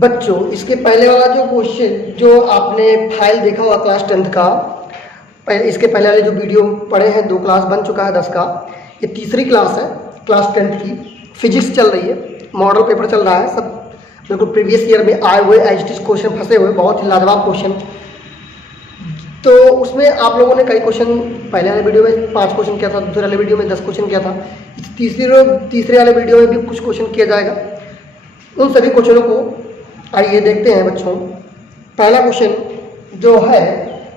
बच्चों इसके पहले वाला जो क्वेश्चन जो आपने फाइल देखा हुआ क्लास 10th का, इसके पहले वाले जो वीडियो पढ़े हैं 2 क्लास बन चुका है 10 का, ये तीसरी क्लास है क्लास 10th की। फिजिक्स चल रही है, मॉडल पेपर चल रहा है, सब बिल्कुल प्रीवियस ईयर में आए हुए एज इट इज क्वेश्चन फंसे हुए, बहुत ही लाजवाब क्वेश्चन। तो उसमें आप लोगों ने कई क्वेश्चन पहले वाले वीडियो में 5 क्वेश्चन किया था, दूसरे वाले वीडियो में 10 क्वेश्चन किया था, तीसरे वाले वीडियो में भी कुछ क्वेश्चन किया जाएगा। उन सभी क्वेश्चनों को आइए देखते हैं बच्चों। पहला क्वेश्चन जो है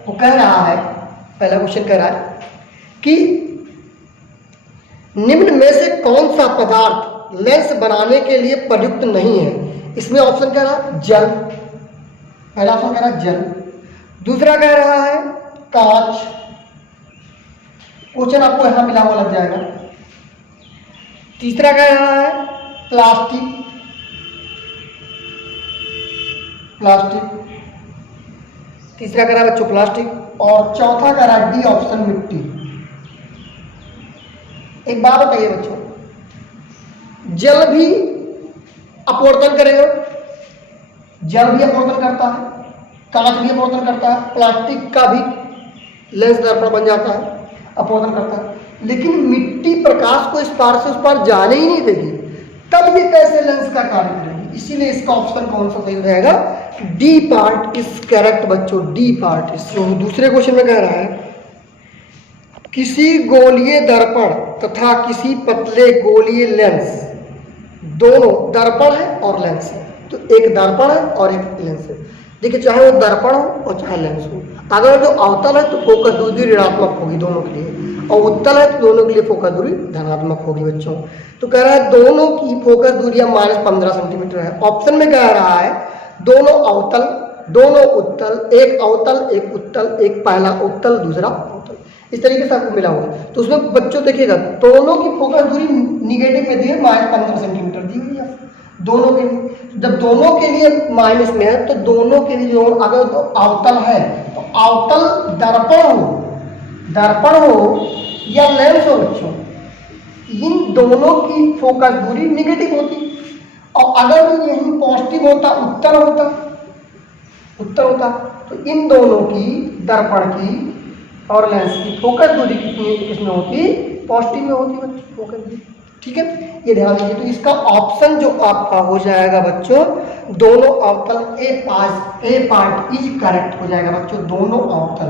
वो कह रहा है, पहला क्वेश्चन कह रहा है कि निम्न में से कौन सा पदार्थ लेंस बनाने के लिए प्रयुक्त नहीं है। इसमें ऑप्शन कह रहा है जल, पहला ऑप्शन कह रहा है जल, दूसरा कह रहा है कांच, क्वेश्चन आपको यहां मिला हुआ लग जाएगा, तीसरा कह रहा है प्लास्टिक, तीसरा कह रहा है बच्चों प्लास्टिक, और चौथा कह रहा है डी ऑप्शन मिट्टी। एक बात बताइए बच्चों, जल भी अपवर्तन करेगा, जल भी अपवर्तन करता है, कांच भी अपवर्तन करता है, प्लास्टिक का भी लेंस दर्पण बन जाता है, अपवर्तन करता है, लेकिन मिट्टी प्रकाश को इस पार से उस पार जाने ही नहीं देगी, तब ये कैसे लेंस का कार्य करेगी। इसीलिए इसका ऑप्शन कौन सा सही रहेगा, डी पार्ट इज करेक्ट बच्चों, डी पार्ट इज। दूसरे क्वेश्चन में कह रहा है किसी गोलीय दर्पण तथा किसी पतले गोलीय लेंस, दोनों दर्पण है और लेंस है, तो एक दर्पण है और एक लेंस है। देखिए चाहे वो दर्पण हो और चाहे लेंस हो, अगर जो अवतल है तो फोकस दूरी ऋणात्मक होगी दोनों के लिए, और उत्तल है तो दोनों के लिए फोकस दूरी धनात्मक होगी बच्चों। तो कह रहा है दोनों की फोकस दूरियां -15 सेंटीमीटर है। ऑप्शन में कह रहा है दोनों अवतल, दोनों उत्तल, एक अवतल एक उत्तल, एक पहला उत्तल दूसरा अवतल, इस तरीके से आपको मिला हुआ है। तो उसमें बच्चों देखिएगा दोनों की फोकस दूरी निगेटिव में दी है, -15 सेंटीमीटर दी हुई है दोनों के लिए। जब दोनों के लिए माइनस में है तो दोनों के लिए जो अगर तो अवतल है तो अवतल दर्पण हो या लेंस हो बच्चों, इन दोनों की फोकस दूरी निगेटिव होती, और अगर यही पॉजिटिव होता उत्तल होता तो इन दोनों की, दर्पण की और लेंस की फोकस दूरी कितनी किसमें होती, पॉजिटिव में होती बच्चों फोकस दूरी। ठीक है, ये ध्यान दीजिए। तो इसका ऑप्शन जो आपका हो जाएगा बच्चों, दोनों अवतल, ए पार्ट इज करेक्ट हो जाएगा बच्चों, दोनों अवतल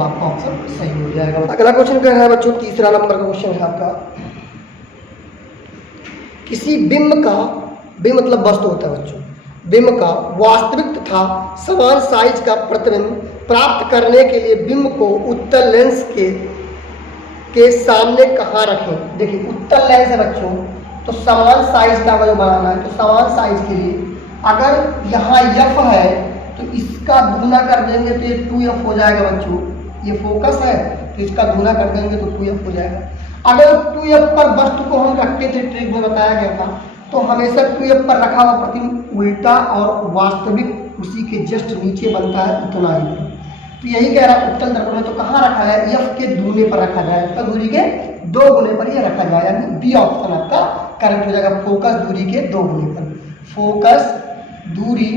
आपका ऑप्शन सही हो जाएगा। अगला क्वेश्चन कह रहा है बच्चों, तीसरा नंबर का क्वेश्चन है आपका, किसी बिंब मतलब वस्तु होता है बच्चों, बिंब का वास्तविक तथा समान साइज का प्रतिबिंब प्राप्त करने के लिए बिंब को उत्तल लेंस के सामने कहाँ रखें। देखिए उत्तल लेंस है बच्चों, तो समान साइज का जो बनाना है, तो समान साइज के लिए अगर यहाँ f है तो इसका गुना कर देंगे तो ये 2f हो जाएगा बच्चों, ये फोकस है तो इसका गुना कर देंगे तो 2f हो जाएगा। अगर 2f पर वस्तु को हम रखते थे, ट्रिक में बताया गया था, तो हमेशा 2f पर रखा हुआ प्रतिबिंब उल्टा और वास्तविक उसी के जस्ट नीचे बनता है उतना ही। तो यही कह रहा है उत्तल दर्पण में तो कहाँ रखा है, f के दूने पर रखा जाए, उसका दूरी के 2 गुने पर ये रखा जाए, यानी बी ऑप्शन आपका करेक्ट हो जाएगा, फोकस दूरी के 2 गुने पर, फोकस दूरी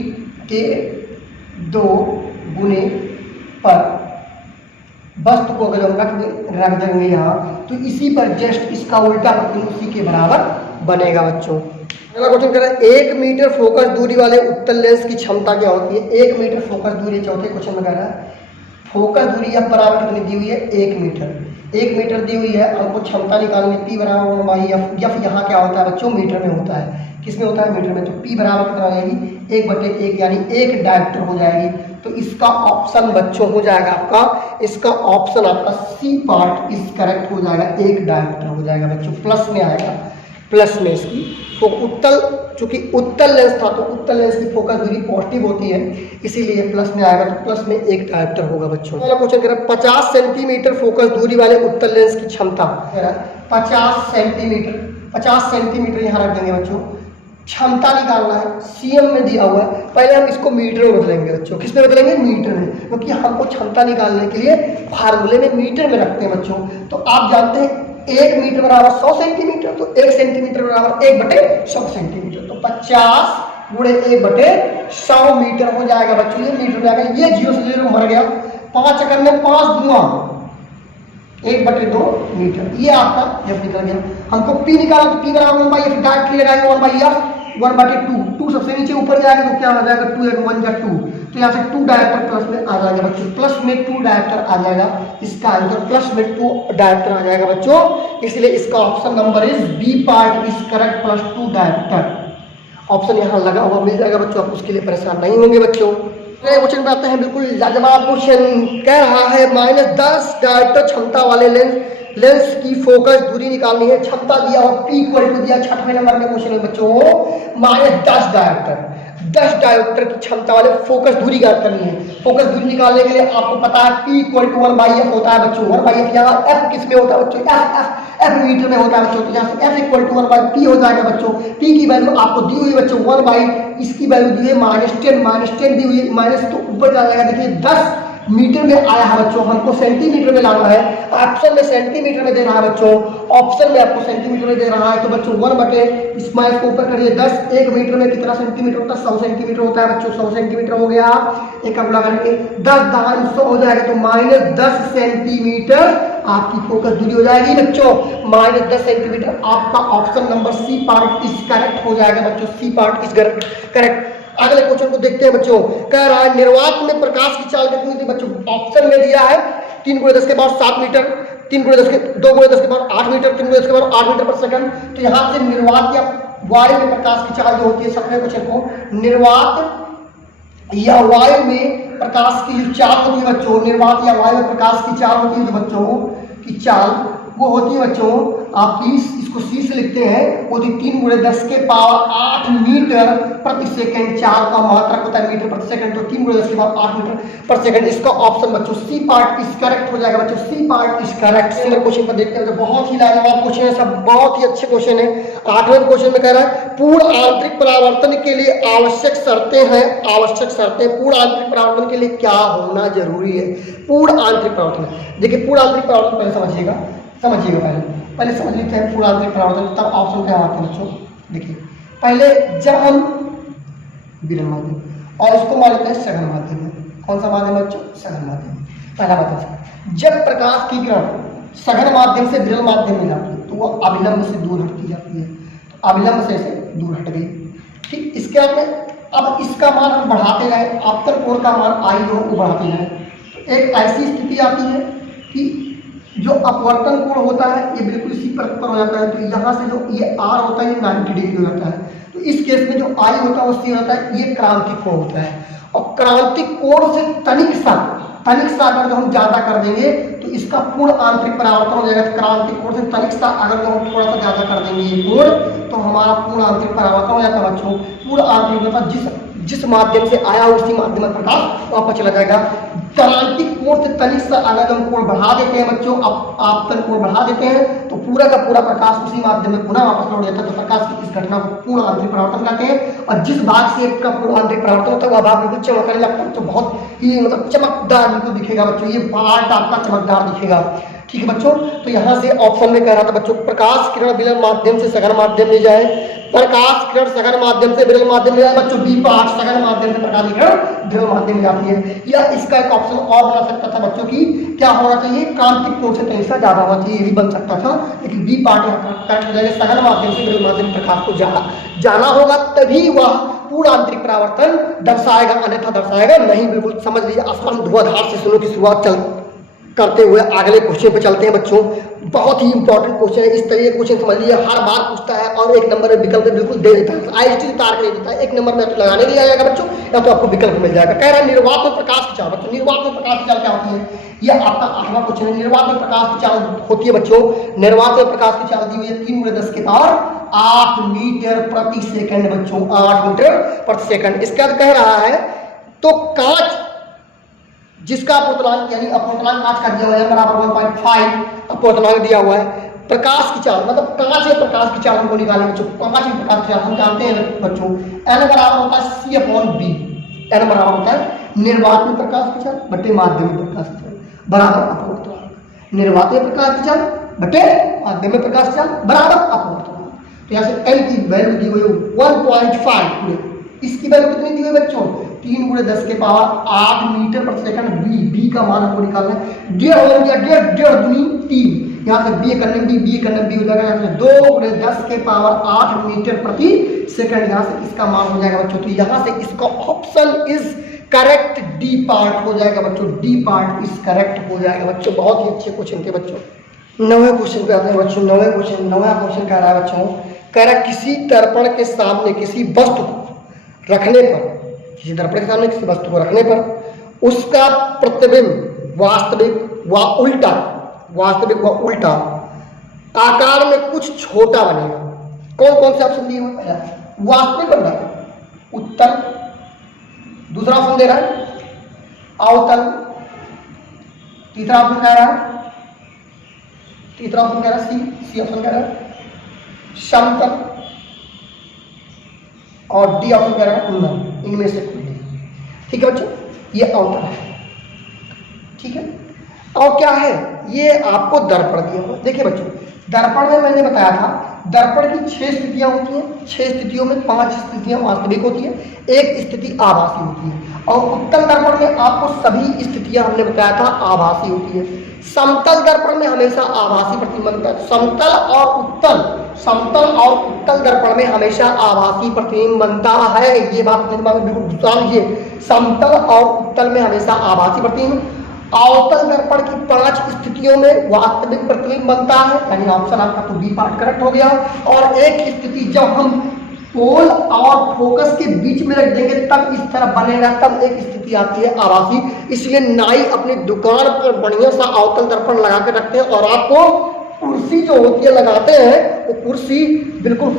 के 2 गुने पर वस्तु को अगर हम रख देंगे यहाँ, तो इसी पर जस्ट इसका उल्टा प्रतिबिंब उसी के बराबर बनेगा बच्चों। अगला क्वेश्चन कह रहा है 1 मीटर फोकस दूरी वाले उत्तल लेंस की क्षमता क्या होती है। 1 मीटर फोकस दूरी, चौथे क्वेश्चन में कह रहा है फोकस दूरी या बराबर कितनी दी हुई है, 1 मीटर। 1 मीटर दी हुई है, हमको क्षमता निकालनी है, P बराबर बाई एफ। यहाँ क्या होता है बच्चों, मीटर में होता है, किसमें होता है, मीटर में। तो P बराबर कितना रहेगी, 1/1, यानी 1 डायरेक्टर हो जाएगी। तो इसका ऑप्शन बच्चों हो जाएगा आपका, इसका ऑप्शन आपका सी पार्ट इस करेक्ट हो जाएगा, 1 डायरेक्टर हो जाएगा बच्चों, प्लस में आएगा, प्लस में इसकी तो उत्तल, चूंकि उत्तल लेंस था तो उत्तल लेंस की फोकस दूरी पॉजिटिव होती है, इसीलिए प्लस में आएगा, तो प्लस में 1 डायरेक्टर होगा बच्चों। अगला क्वेश्चन कह रहा है 50 सेंटीमीटर फोकस दूरी वाले उत्तल लेंस की क्षमता, 50 सेंटीमीटर यहाँ रख देंगे बच्चों, क्षमता निकालना है, सीएम में दिया हुआ है। पहले हम इसको मीटर में बदलेंगे बच्चों, किस में बदलेंगे, मीटर में, क्योंकि हमको क्षमता निकालने के लिए फार्मूले में मीटर में रखते हैं बच्चों। तो आप जानते हैं 1 मीटर बराबर 100 सेंटीमीटर, तो 1 सेंटीमीटर बराबर 1/100 सेंटीमीटर, तो 50 गुणे 1/100 मीटर हो जाएगा बच्चों। ये मीटर में आ गया, ये 0 से 0 मर गया, 5 सेकंड में 5 दूना 1/2 मीटर, ये आपका एफ निकल गया। हमको पी निकाला, तो पी बराबर 1/f डायरेक्टली लगाएंगे 1/f 1/2, 2 सबसे नीचे ऊपर जाएगा तो क्या हो जाएगा 2 1 1 2, तो यहाँ से 2 डायरेक्टर प्लस में आ जाएगा बच्चों, प्लस में 2 डायरेक्टर आ जाएगा, इसका आंसर प्लस में 2 डायरेक्टर आ जाएगा बच्चों, इसलिए इसका option number is B part is correct, plus 2 director. Option यहाँ लगा हुआ मिल जाएगा बच्चों, आप उसके लिए परेशान नहीं होंगे बच्चों। क्वेश्चन पे आते हैं, बिल्कुल लाजवाब क्वेश्चन कह रहा है -10 डायरेक्टर क्षमता वाले लेंस की फोकस दूरी निकालनी है, क्षमता दिया और P इक्वल टू दिया, 6वें नंबर में क्वेश्चन है बच्चों, -10 डायरेक्टर, 10 डायोप्टर की क्षमता वाले फोकस दूरी ज्ञात करनी है। फोकस दूरी निकालने के लिए आपको पता है P इक्वल टू 1/f होता है बच्चों, 1/f, यहाँ f किस में होता है बच्चों, f मीटर में होता है बच्चों, तो यहाँ से f इक्वल टू 1/p हो जाएगा बच्चों। P की वैल्यू आपको दी हुई है बच्चों 1/, इसकी वैल्यू दी है -10 दी हुई है, माइनस तो ऊपर जा जाएगा, देखिए 10 मीटर में आया है बच्चों, हमको सेंटीमीटर में लाना है, ऑप्शन में सेंटीमीटर में दे रहा है बच्चों, ऑप्शन में आपको सेंटीमीटर में दे रहा है, तो बच्चों 1/, इसमें को ऊपर करिए 10, 1 मीटर में कितना सेंटीमीटर होता है, 100 सेंटीमीटर होता है बच्चों, 100 सेंटीमीटर हो गया, एक अब लगाएंगे 10 दान 100 हो जाएगा, तो -10 सेंटीमीटर आपकी फोकस दूरी हो जाएगी बच्चों, -10 सेंटीमीटर। आपका option number C part is correct हो जाएगा बच्चों, सी पार्ट इज करेक्ट। अगले क्वेश्चन को देखते हैं बच्चों, कह रहा है निर्वात में प्रकाश की चाल कितनी थी बच्चों, ऑप्शन में दिया है 3 × 10 के पावर 7 मीटर, 2 × 10 के पावर 8 मीटर, 3 × 10 के पावर 8 मीटर पर सेकंड। तो यहाँ से निर्वात या वायु में प्रकाश की चाल जो होती है, सबने क्वेश्चन को निर्वात या वायु में प्रकाश की जो चाल होती है बच्चों, निर्वात या वायु में प्रकाश की चाल होती है बच्चों की चाल वो होती है बच्चों आपकी, इसको सी से लिखते हैं, वो थी 3 × 10 के पावर 8 मीटर प्रति सेकंड, चाल का मात्रक होता है मीटर प्रति सेकंड, तो 3 × 10 के पावर 8 मीटर पर सेकंड। इसका ऑप्शन बच्चों सी पार्ट इज करेक्ट हो जाएगा बच्चों, C part is correct. Single question पर देखते हैं, बहुत ही लाजवाब क्वेश्चन है, सब बहुत ही अच्छे क्वेश्चन है। 8वें क्वेश्चन में कह रहा है पूर्ण आंतरिक परावर्तन के लिए आवश्यक शर्तें हैं, आवश्यक शर्तें, पूर्ण आंतरिक परावर्तन के लिए क्या होना जरूरी है, पूर्ण आंतरिक परावर्तन। देखिए पूर्ण आंतरिक परावर्तन पहले समझिएगा पहले समझ लेते हैं पूर्ण आंतरिक परावर्तन, तब ऑप्शन क्या आते हैं बच्चों। देखिए पहले जब हम विरल माध्यम और इसको मान लेते हैं सघन माध्यम, कौन सा माध्यम बच्चों, सघन माध्यम। पहला माध्यम, जब प्रकाश की किरण सघन माध्यम से विरल माध्यम में जाती है तो वो अभिलंब से दूर हटती जाती है, तो अभिलंब से दूर हट गई। ठीक, इसके बाद में अब इसका मान हम बढ़ाते जाए, आपतन कोण का मान आई हो वो बढ़ाते जाए, तो एक ऐसी स्थिति आती है कि जो अपवर्तन कोण होता है ये बिल्कुल इसी पर हो जाता है, तो यहाँ से जो ये आर होता है ये 90 डिग्री हो जाता है, तो इस केस में जो आई होता है वो सी होता है, ये क्रांतिक कोण होता है। और क्रांतिक कोण से तनिक सा अगर जो हम ज्यादा कर देंगे तो इसका पूर्ण आंतरिक परावर्तन हो जाएगा। तो क्रांतिक कोण से तनिक सा अगर जो हम थोड़ा सा ज्यादा कर देंगे ये कोण, तो हमारा पूर्ण आंतरिक परावर्तन हो जाता है बच्चों। पूर्ण आंतरिक मतलब जिस माध्यम से आया उसी माध्यम में प्रकाश वापस चला जाएगा। क्रांतिक कोण से तनिक सा अगर हम कोण बढ़ा देते हैं बच्चों, आपतन कोण बढ़ा देते हैं तो पूरा का पूरा प्रकाश उसी माध्यम में पुनः वापस लौट जाता है, तो प्रकाश की इस घटना को पूर्ण आंतरिक परावर्तन कहते हैं। और जिस भाग से इसका पूर्ण आंतरिक परावर्तन होता है वह भाग बिल्कुल चमकने लगता है, तो बहुत ही मतलब चमकदार बिल्कुल दिखेगा बच्चों, ये पार्ट आपका चमकदार दिखेगा। ठीक है बच्चों, तो यहाँ से ऑप्शन में कह रहा था बच्चों प्रकाश किरण विरल माध्यम से सघन माध्यम में जाए, प्रकाश किरण सघन माध्यम से विरल माध्यम में जाए बच्चों, बी पार्ट सघन माध्यम से प्रकाश किरण विरल माध्यम में जाती है। या इसका एक ऑप्शन और बना सकता था बच्चों की क्या होना चाहिए, क्रांतिक कोण से तनिक सा ज्यादा होना चाहिए, ये भी बन सकता था, लेकिन बी पार्ट करेक्ट हो जाएगा, सघन माध्यम से विरल माध्यम प्रकाश को जाना होगा तभी वह पूर्ण आंतरिक परावर्तन दर्शाएगा, अन्यथा दर्शाएगा नहीं। बिल्कुल समझ लीजिए, आसमान धुआंधार से सुनो की शुरुआत करते हुए अगले क्वेश्चन पे चलते हैं बच्चों। बहुत ही इंपॉर्टेंट क्वेश्चन है, इस तरीके क्वेश्चन समझ लीजिए, हर बार पूछता है और एक नंबर में विकल्प बिल्कुल दे देता है, आईएसटी उतार के दे देता है, एक नंबर में तो लगाने नहीं आएगा बच्चों, या तो आपको विकल्प मिल जाएगा। कह रहा है निर्वात में प्रकाश की चाल बच्चों, निर्वात में प्रकाश की चाल क्या होती है, यह आपका 8वां क्वेश्चन है। निर्वात में प्रकाश की चाल होती है बच्चों, निर्वात में प्रकाश की चाल दी हुई है 3 × 10 के पावर 8 मीटर प्रति सेकंड बच्चों, 8 मीटर प्रति सेकंड। इसके बाद कह रहा है तो कांच जिसका अपूर्णांक यानी अपूर्णांक कांच का दिया हुआ है बराबर 1.5 अपूर्णांक दिया हुआ है, प्रकाश की चाल मतलब कांच से प्रकाश की चाल हमको निकालनी बच्चों, कांच की प्रकाश की चाल हम जानते हैं बच्चों, n बराबर होता है C/B, n बराबर होता है निर्वात में प्रकाश की चाल बटे माध्यम में प्रकाश की चाल बराबर अपूर्णांक। निर्वात में प्रकाश की चाल बटे माध्यम में प्रकाश चाल बराबर अपवर्तन। तो यहाँ से एल की वैल्यू दी हुई 1.5 पूरे, इसकी वैल्यू कितनी दी हुई बच्चों 3 × 10 के पावर 8 मीटर प्रति सेकंड। बी का मान आपको निकालना है, डेढ़ हो गया, डेढ़ दूनी 3, यहाँ से बी करने बी हो जाएगा यहाँ से 2 × 10 के पावर 8 मीटर प्रति सेकंड, यहाँ से इसका मान हो जाएगा बच्चों। तो यहाँ से इसका option is correct, D part हो जाएगा बच्चों, डी पार्ट इज करेक्ट हो जाएगा बच्चों। बहुत ही अच्छे क्वेश्चन थे बच्चों। 9वें क्वेश्चन पे आते हैं बच्चों। 9वां क्वेश्चन कह रहा है बच्चों, कह रहा है किसी दर्पण के सामने किसी वस्तु को रखने पर, किसी दर्पण के सामने किसी वस्तु को रखने पर उसका प्रतिबिंब वास्तविक व उल्टा आकार में कुछ छोटा बनेगा। कौन कौन से ऑप्शन दिए हुए हैं? वास्तविक बन रहा है उत्तल, दूसरा ऑप्शन दे रहा है अवतल, तीसरा ऑप्शन कह रहा है सी ऑप्शन कह रहा है समतल, और डी ऑप्शन कह रहा है उन्नत। इनमें से कोई नहीं। ठीक है बच्चों, ये अवतल है। ठीक है, और क्या है ये आपको दर्पण दिया हुआ। देखिए बच्चों, दर्पण में मैंने बताया था दर्पण की 6 स्थितियां होती हैं। 6 स्थितियों में 5 स्थितियां वास्तविक होती है, 1 स्थिति आभासी होती है। और उत्तल दर्पण में आपको सभी स्थितियां हमने बताया था आभासी होती है। समतल दर्पण में हमेशा आभासी प्रतिबिंब बनता है। समतल और उत्तल दर्पण में हमेशा आभासी प्रतिबिंब बनता है। ये बात अपने दिमाग में बिल्कुल घुसा लीजिए, समतल और उत्तल में हमेशा आभासी प्रतिबिंब। अवतल दर्पण की 5 स्थितियों में वास्तविक प्रतिबिंब बनता है, यानी ऑप्शन आपका तो बी पार्ट करेक्ट हो गया। और एक स्थिति जब हम पोल और फोकस के बीच में रख देंगे तब इस तरह बनेगा, तब एक स्थिति आती है आभासी। इसलिए नाई अपनी दुकान पर बढ़िया सा अवतल दर्पण लगा के रखते हैं, और आपको कुर्सी जो होती है लगाते हैं वो कुर्सी बिल्कुल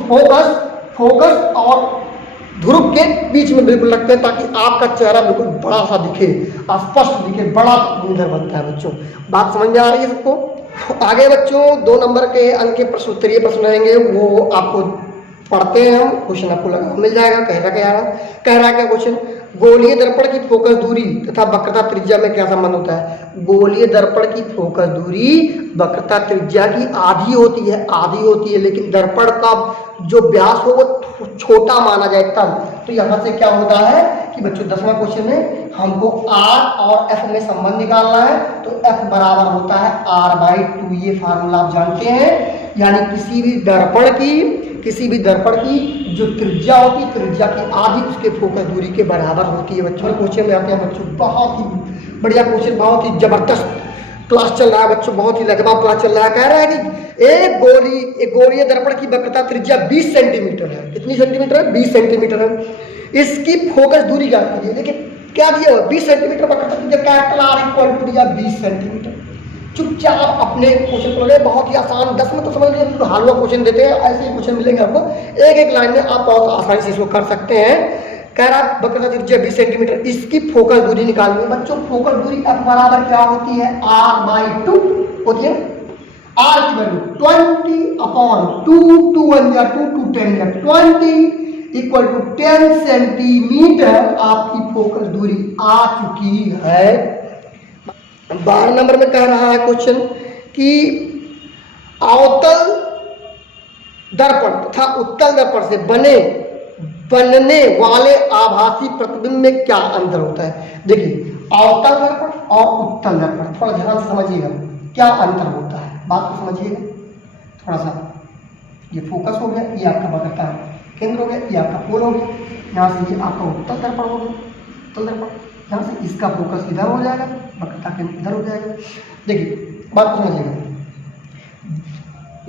फोकस और ध्रुव के बीच में बिल्कुल रखते हैं, ताकि आपका चेहरा बिल्कुल बड़ा सा दिखे, स्पष्ट दिखे, बड़ा सुंदर बनता है बच्चों। बात समझ में आ रही है सबको? आगे बच्चों 2 नंबर के अंक के प्रश्न उत्तरीय प्रश्न रहेंगे, वो आपको पढ़ते हैं हम। क्वेश्चन आपको लगा मिल जाएगा। कह रहा क्या क्वेश्चन, गोलीय दर्पण की फोकस दूरी तथा वक्रता त्रिज्या में क्या संबंध होता है? गोलीय दर्पण की फोकस दूरी वक्रता त्रिज्या की आधी होती है, लेकिन दर्पण का जो व्यास हो वो छोटा माना जाए तब। तो यहाँ से क्या होता है कि बच्चों 10वां क्वेश्चन में हमको R और F में संबंध निकालना है। तो F बराबर होता है R/2, ये फार्मूला आप जानते हैं। यानी किसी भी दर्पण की जो त्रिज्या होती है, त्रिज्या की आधी उसके फोकस दूरी के बराबर होती है बच्चों। क्वेश्चन में आते हैं बच्चों, बहुत ही बढ़िया क्वेश्चन, बहुत ही जबरदस्त क्लास चल रहा है बच्चों, बहुत ही लाजवाब क्लास चल रहा है। कह रहा है कि एक गोलीय दर्पण की वक्रता त्रिज्या 20 सेंटीमीटर है। कितनी सेंटीमीटर है? 20 सेंटीमीटर है। इसकी फोकस दूरी क्या कीजिए, लेकिन क्या दिया हुआ 20 सेंटीमीटर वक्रता त्रिज्या, कैपिटल R इक्वल टू दिया 20 सेंटीमीटर। चुपचाप अपने क्वेश्चन को ले, बहुत ही आसान, 10 में तो समझ लीजिए, तो हलवा क्वेश्चन देते हैं, ऐसे ही क्वेश्चन मिलेंगे आपको। एक लाइन में आप बहुत आसानी से इसको कर सकते हैं। कह रहा वक्रता त्रिज्या 20 सेंटीमीटर, इसकी फोकस दूरी निकालनी है बच्चों। फोकस दूरी F बराबर क्या होती है? R/2 होती है। R की वैल्यू 20/2, 2 1 या 2 2 10 या 20 इक्वल टू 10 सेंटीमीटर आपकी फोकस दूरी आ चुकी है। 12 नंबर में कह रहा है क्वेश्चन कि अवतल दर्पण तथा उत्तल दर्पण से बनने वाले आभासी प्रतिबिंब में क्या अंतर होता है? देखिए, अवतल दर्पण और उत्तल दर्पण, थोड़ा ध्यान से समझिएगा क्या अंतर होता है, बात को समझिएगा थोड़ा सा। ये फोकस हो गया, ये आपका वक्रता केंद्र हो गया, ये आपका पोल हो गया। यहाँ से ये आपका उत्तल दर्पण हो गया, उत्तल दर्पण। यहाँ से इसका फोकस इधर हो जाएगा, वक्रता केंद्र इधर हो जाएगा। देखिए बात को समझिएगा,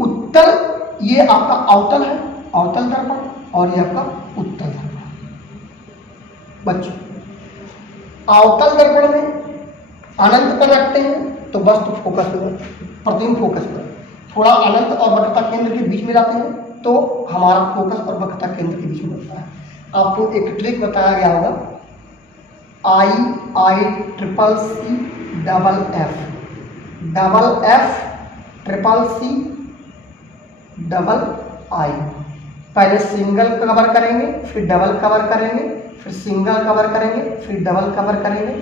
उत्तल ये आपका अवतल है, अवतल दर्पण, और ये आपका उत्तल दर्पण। बच्चों अवतल दर्पण में अनंत पर रखते हैं तो वस्तु फोकस पर, प्रतिबिंब फोकस पर। थोड़ा अनंत और वक्रता केंद्र के बीच में लाते हैं तो हमारा फोकस और वक्रता केंद्र के बीच में होता है। आपको एक ट्रिक बताया गया होगा, IICC double F triple C double I। पहले सिंगल कवर करेंगे, फिर डबल कवर करेंगे, फिर सिंगल कवर करेंगे, फिर डबल कवर करेंगे,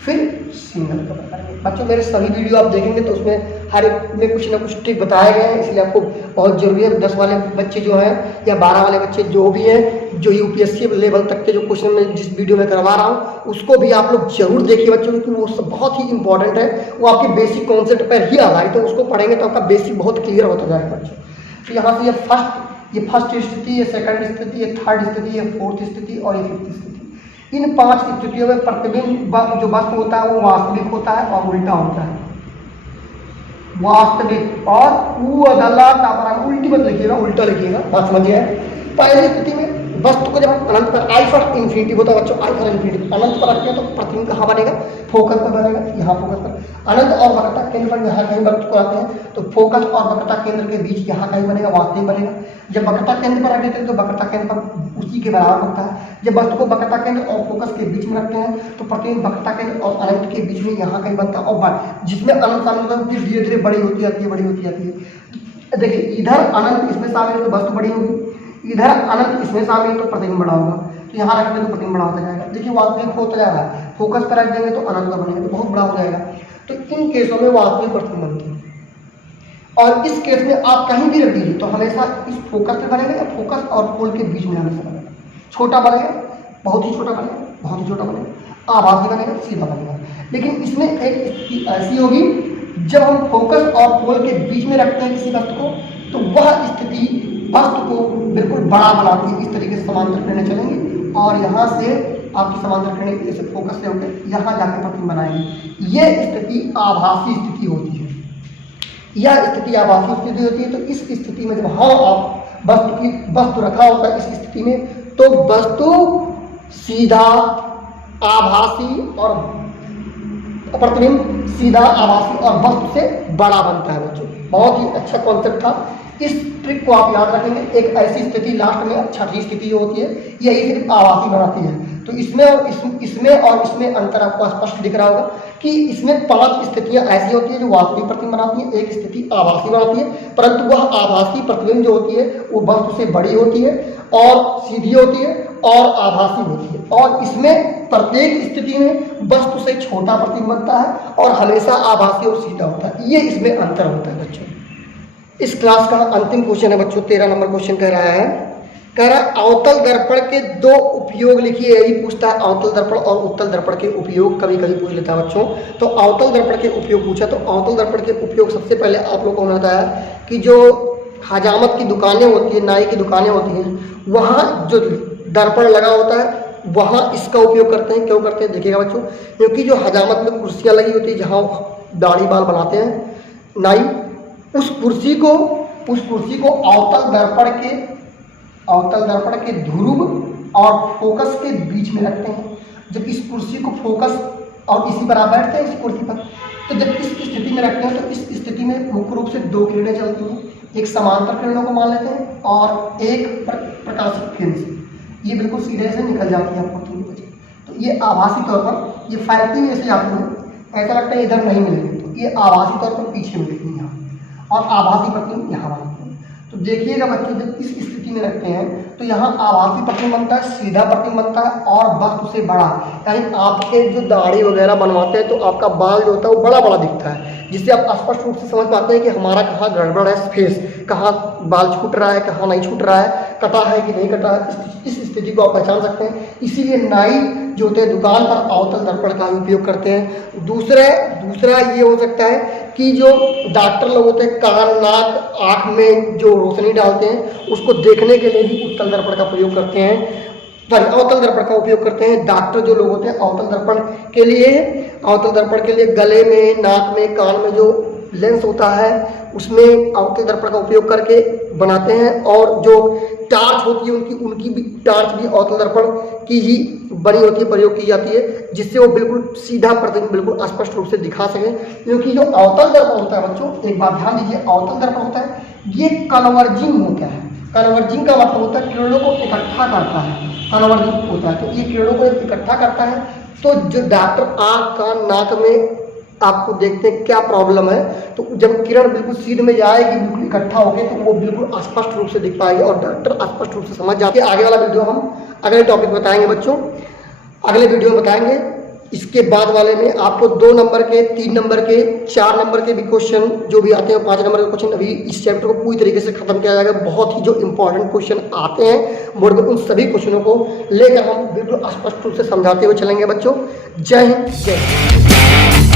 फिर सिंगल कवर करेंगे। बच्चों मेरे सभी वीडियो आप देखेंगे तो उसमें हर एक में कुछ ना कुछ ट्रिक बताए गए हैं, इसलिए आपको बहुत जरूरी है 10 वाले बच्चे जो हैं या 12 वाले बच्चे जो भी हैं, जो यूपीएससी लेवल तक के जो क्वेश्चन मैं जिस वीडियो में करवा रहा हूँ उसको भी आप लोग जरूर देखिए बच्चों, क्योंकि वो सब बहुत ही इंपॉर्टेंट है, वो आपके बेसिक कॉन्सेप्ट पर ही आधारित है। उसको पढ़ेंगे तो आपका बेसिक बहुत क्लियर होता जाएगा बच्चों। तो यहाँ से ये फर्स्ट स्थिति, ये सेकंड स्थिति, ये थर्ड स्थिति, ये फोर्थ स्थिति और ये फिफ्थ स्थिति। इन 5 स्थितियों में प्रतिबिंब जो वस्तु होता है वो वास्तविक होता है और उल्टा होता है। वास्तविक और उल्टी मत लिखिएगा, उल्टा लिखिएगा, बात समझिए। पहली स्थिति में वस्तु को जब हम अनंत पर आई फॉर इन्फिनिटी होता है बच्चों, आई फॉर इन्फिनिटी अनंत पर रखते हैं तो प्रतिबिंब कहाँ बनेगा, फोकस पर बनेगा, यहाँ फोकस पर। अनंत और वक्रता केंद्र पर यहाँ कहीं वस्तु को रखते हैं तो फोकस और वक्रता केंद्र के बीच यहाँ कहीं बनेगा, वास्तविक बनेगा। जब वक्रता केंद्र पर रख देते हैं तो वक्रता केंद्र पर उसी के बराबर होता है। जब वस्तु को वक्रता केंद्र और फोकस के बीच में रखते हैं तो प्रतिबिंब वक्रता केंद्र और अनंत के बीच में यहाँ कहीं बनता है, और जिसमें अनंत शामिल होता है फिर धीरे धीरे बड़ी होती जाती है, बड़ी होती जाती है। देखिए इधर अनंत इसमें शामिल है तो वस्तु बड़ी होगी, इधर अनंत इसमें शामिल है तो प्रतिबिंब बड़ा होगा, तो यहाँ रख देंगे तो प्रतिबिंब बड़ा होता जाएगा। देखिए वास्तविक होता जाएगा, फोकस पर रख देंगे तो अनंत का बनेगा तो बहुत बड़ा हो जाएगा। तो इन केसों में वास्तविक प्रतिबिंब बनते हैं। और इस केस में आप कहीं भी रख दीजिए तो हमेशा इस फोकस पे बनेगा या फोकस और पोल के बीच में हमेशा बनेगा। छोटा बनेगा, बहुत ही छोटा बनेगा, बहुत ही छोटा बनेगा, आभासी बनेगा, सीधा बनेगा। लेकिन इसमें एक स्थिति ऐसी होगी जब हम फोकस और पोल के बीच में रखते हैं किसी वस्तु को तो वह स्थिति वस्तु को बिल्कुल बड़ा बनाती है। इस तरीके से समांतर किरणें चलेंगी और यहाँ से आपकी समांतर किरणें जैसे फोकस से होकर यहाँ जाकर प्रतिबिंब बनाएंगे। ये स्थिति आभासी स्थिति होती है, यह स्थिति आभासी स्थिति होती है। तो इस स्थिति में जब आप वस्तु रखा होता है इस स्थिति में तो वस्तु सीधा आभासी और प्रतिबिंब सीधा आभासी और वस्तु से बड़ा बनता है बच्चों। बहुत ही अच्छा कॉन्सेप्ट था, इस ट्रिक को आप याद रखेंगे। एक ऐसी स्थिति लास्ट में छठी स्थिति जो होती है यही सिर्फ आभासी बनाती है। तो इसमें और इसमें अंतर आपको स्पष्ट दिख रहा होगा कि इसमें 5 स्थितियां ऐसी होती है जो वास्तविक प्रतिबिंब बनाती है, एक स्थिति आभासी बनाती है, परंतु वह आभासी प्रतिबिंब जो होती है वो वस्तु से बड़ी होती है और सीधी होती है और आभासी होती है। और इसमें प्रत्येक स्थिति में वस्तु से छोटा प्रतिबिंब बनता है और हमेशा आभासी और सीधा होता है। ये इसमें अंतर होता है बच्चों। इस क्लास का अंतिम क्वेश्चन है बच्चों, 13 नंबर क्वेश्चन कह रहा है अवतल दर्पण के 2 उपयोग लिखिए। यही पूछता है, अवतल दर्पण और उत्तल दर्पण के उपयोग कभी कभी पूछ लेता है बच्चों। तो अवतल दर्पण के उपयोग पूछा तो अवतल दर्पण के उपयोग सबसे पहले आप लोगों को बताया कि जो हजामत की दुकानें होती है, नाई की दुकानें होती हैं, वहाँ जो दर्पण लगा होता है वहाँ इसका उपयोग करते हैं। क्यों करते हैं देखिएगा बच्चों, क्योंकि जो हजामत में कुर्सियाँ लगी होती है जहाँ दाढ़ी बाल बनाते हैं नाई, उस कुर्सी को अवतल दर्पण के ध्रुव और फोकस के बीच में रखते हैं। जब इस कुर्सी को फोकस और इसी पर आप बैठते हैं इस कुर्सी पर, तो जब इस स्थिति में रखते हैं तो इस स्थिति में मुख्य रूप से 2 किरणें चलती हैं, एक समांतर किरणों को मान लेते हैं और एक प्रकाशित किरण से, ये बिल्कुल सीधे से निकल जाती है आपको 3 बजे। तो ये आभासी तौर पर ये फैलती हुई ऐसे जाती है, ऐसा लगता है इधर नहीं मिलेगी, तो ये आभासी तौर पर पीछे मिलेगी यहाँ, और आभासी प्रतिबिंब यहाँ बनते हैं। तो देखिएगा बच्चों जब इस स्थिति में रखते हैं तो यहाँ आभासी प्रतिबिंब बनता है, सीधा प्रतिबिंब बनता है और वस्तु से बड़ा। यानी आपके जो दाढ़ी वगैरह बनवाते हैं तो आपका बाल जो होता है वो बड़ा बड़ा दिखता है, जिससे आप स्पष्ट रूप से समझ पाते हैं कि हमारा कहाँ गड़बड़ है, फेस कहाँ बाल छूट रहा है, कहाँ नहीं छूट रहा है, कटा है कि नहीं कटा है। इस स्थिति को आप पहचान सकते हैं। इसीलिए नाई जो होते हैं दुकान पर अवतल दर्पण का उपयोग करते हैं। दूसरा ये हो सकता है कि जो डॉक्टर लोग होते हैं कान नाक आँख में जो रोशनी डालते हैं उसको देखने के लिए भी उत्तल दर्पण का प्रयोग करते हैं, अवतल दर्पण का उपयोग करते हैं। डॉक्टर जो लोग होते हैं अवतल दर्पण के लिए गले में, नाक में, कान में जो लेंस होता है उसमें अवतल दर्पण का उपयोग करके बनाते हैं। और जो टार्च होती है उनकी भी टार्च भी अवतल दर्पण की ही बनी होती है, प्रयोग की जाती है, जिससे वो बिल्कुल सीधा प्रतिबिंब बिल्कुल स्पष्ट रूप से दिखा सके। क्योंकि जो अवतल दर्पण होता है बच्चों, एक बात ध्यान दीजिए, अवतल दर्पण होता है ये कन्वर्जिंग होता है। कन्वर्जिंग का मतलब होता है किरणों को इकट्ठा करता है, कन्वर्जिंग होता है। तो ये किरणों को इकट्ठा करता है। तो जो डॉक्टर आँख कान नाक में आपको देखते हैं क्या प्रॉब्लम है, तो जब किरण बिल्कुल सीध में जाएगी, बिल्कुल इकट्ठा होगी, तो वो बिल्कुल स्पष्ट रूप से दिख पाएगी और डॉक्टर स्पष्ट रूप से समझ जाते हैं। आगे वाला वीडियो हम अगले टॉपिक बताएंगे बच्चों, अगले वीडियो में बताएंगे। इसके बाद वाले में आपको 2 नंबर के, 3 नंबर के, 4 नंबर के भी क्वेश्चन जो भी आते हैं, 5 नंबर के क्वेश्चन, अभी इस चैप्टर को पूरी तरीके से खत्म किया जाएगा। बहुत ही जो इंपॉर्टेंट क्वेश्चन आते हैं बोर्ड में, उन सभी क्वेश्चनों को लेकर हम बिल्कुल स्पष्ट रूप से समझाते हुए चलेंगे बच्चों। जय हिंद, जय हिंद।